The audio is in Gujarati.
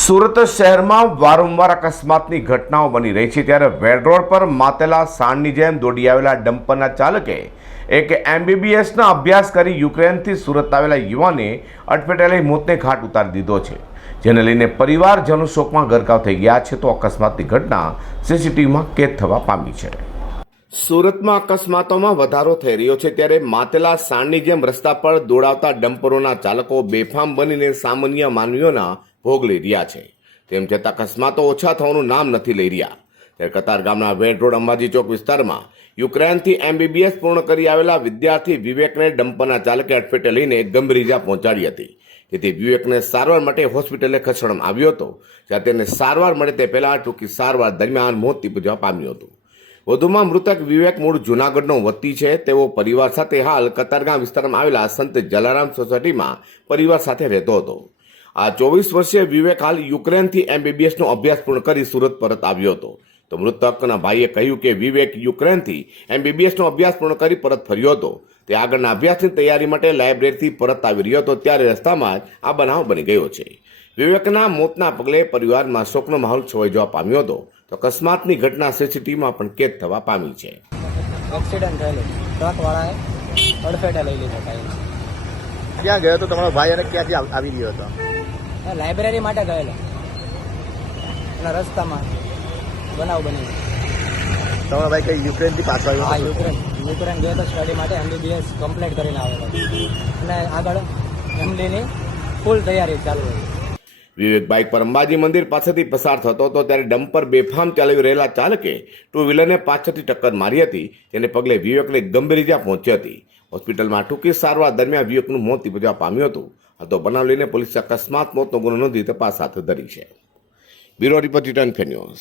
સુરત શહેરમાં વારંવાર અકસ્માતની ઘટનાઓ બની રહી છે. ત્યારે વેડ રોડ પર માતેલા સાણની જેમ દોડી આવેલા ડમ્પરના ચાલકે એક એમબીબીએસના અભ્યાસ કરી યુક્રેનથી સુરત આવેલા યુવાને અટફેટે લઈ મોતને ઘાટ ઉતારી દીધો છે. જેને લઈને પરિવારજનો શોકમાં ગરકાવ થઈ ગયા છે. તો અકસ્માતની ઘટના સીસીટીવીમાં કેદ થવા પામી છે. સુરતમાં અકસ્માતોમાં વધારો થઈ રહ્યો છે. ત્યારે માતેલા સાણની જેમ રસ્તા પર દોડાવતા ડમ્પરોના ચાલકો બેફામ બનીને સામાન્ય માનવીઓના ભોગ લઈ રહ્યા છે. તેમ છતાં અકસ્માતો ઓછા થવાનું નામ નથી લઈ રહ્યા. ત્યારે કતાર ગામના વેડ રોડ અંબાજી ચોક વિસ્તારમાં યુક્રેનથી એમબીબીએસ પૂર્ણ કરી આવેલા વિદ્યાર્થી વિવેકને ડમ્પરના ચાલકે અડફેટે લઈને ગંભીર ઇજા પહોંચાડી હતી. તેથી વિવેકને સારવાર માટે હોસ્પિટલે ખસેડવામાં આવ્યો હતો. જ્યાં તેને સારવાર મળે તે પહેલાં ટૂંકી સારવાર દરમિયાન મોત નીપજવા પામ્યું હતું. વધુમાં મૃતક વિવેક મૂળ જૂનાગઢનો વતી છે. તેઓ પરિવાર સાથે હાલ કતારગામ વિસ્તારમાં આવેલા સંત જલારામ સોસાયટીમાં પરિવાર સાથે રહેતો હતો. આ ચોવીસ વર્ષીય વિવેક હાલ યુક્રેનથી એમબીબીએસનો અભ્યાસ પૂર્ણ કરી સુરત પરત આવ્યો હતો. તો મૃતકના ભાઈએ કહ્યું કે વિવેક યુક્રેનથી એમબીબીએસનો અભ્યાસ પૂર્ણ કરી પરત ફર્યો હતો. તે આગળના અભ્યાસની તૈયારી માટે લાઇબ્રેરીથી પરત આવી રહ્યો હતો ત્યારે રસ્તામાં જ આ બનાવ બની ગયો છે. વિવેકના મોતના પગલે પરિવારમાં શોકનો માહોલ છવાઈ જવા પામ્યો હતો. તો અકસ્માતની ઘટના સીસીટીવીમાં પણ કેદ થવા પામી છે. એક્સિડન્ટ થયેલો ટ્રક વાળાએ અડફેટે લઈ લીધો ટાઈમ ક્યાં ગયો તો તમારો ભાઈ અને ક્યાંથી આવ- આવી રહ્યો હતો? લાઇબ્રેરી માટે ગયેલો. અને રસ્તામાં બનાવ બની તમારા ભાઈ કઈ યુક્રેનથી પાછો આવ્યો હા યુક્રેન. યુક્રેન ગયો તો સ્ટડી માટે એમબીબીએસ કમ્પ્લીટ કરીને આવેલો. અને આગળ એમડીની ફૂલ તૈયારી ચાલુ હતી વિવેક બાઇક પર અંબાજી મંદિર પાસેથી પસાર થતો હતો ત્યારે ડમ્પર બેફામ ચલાવી રહેલા ચાલકે ટુ વ્હીલરને પાછળથી ટક્કર મારી હતી તેને પગલે વિવેકને ગંભીર ઇજા પહોંચી હતી. હોસ્પિટલમાં ટૂંકી સારવાર દરમિયાન વિવેકનું મોત નિપજવા પામ્યું હતું. આ તો બનાવ લઈને પોલીસે અકસ્માત મોતનો ગુનો નોંધી તપાસ હાથ ધરી છે. Bureau report return news.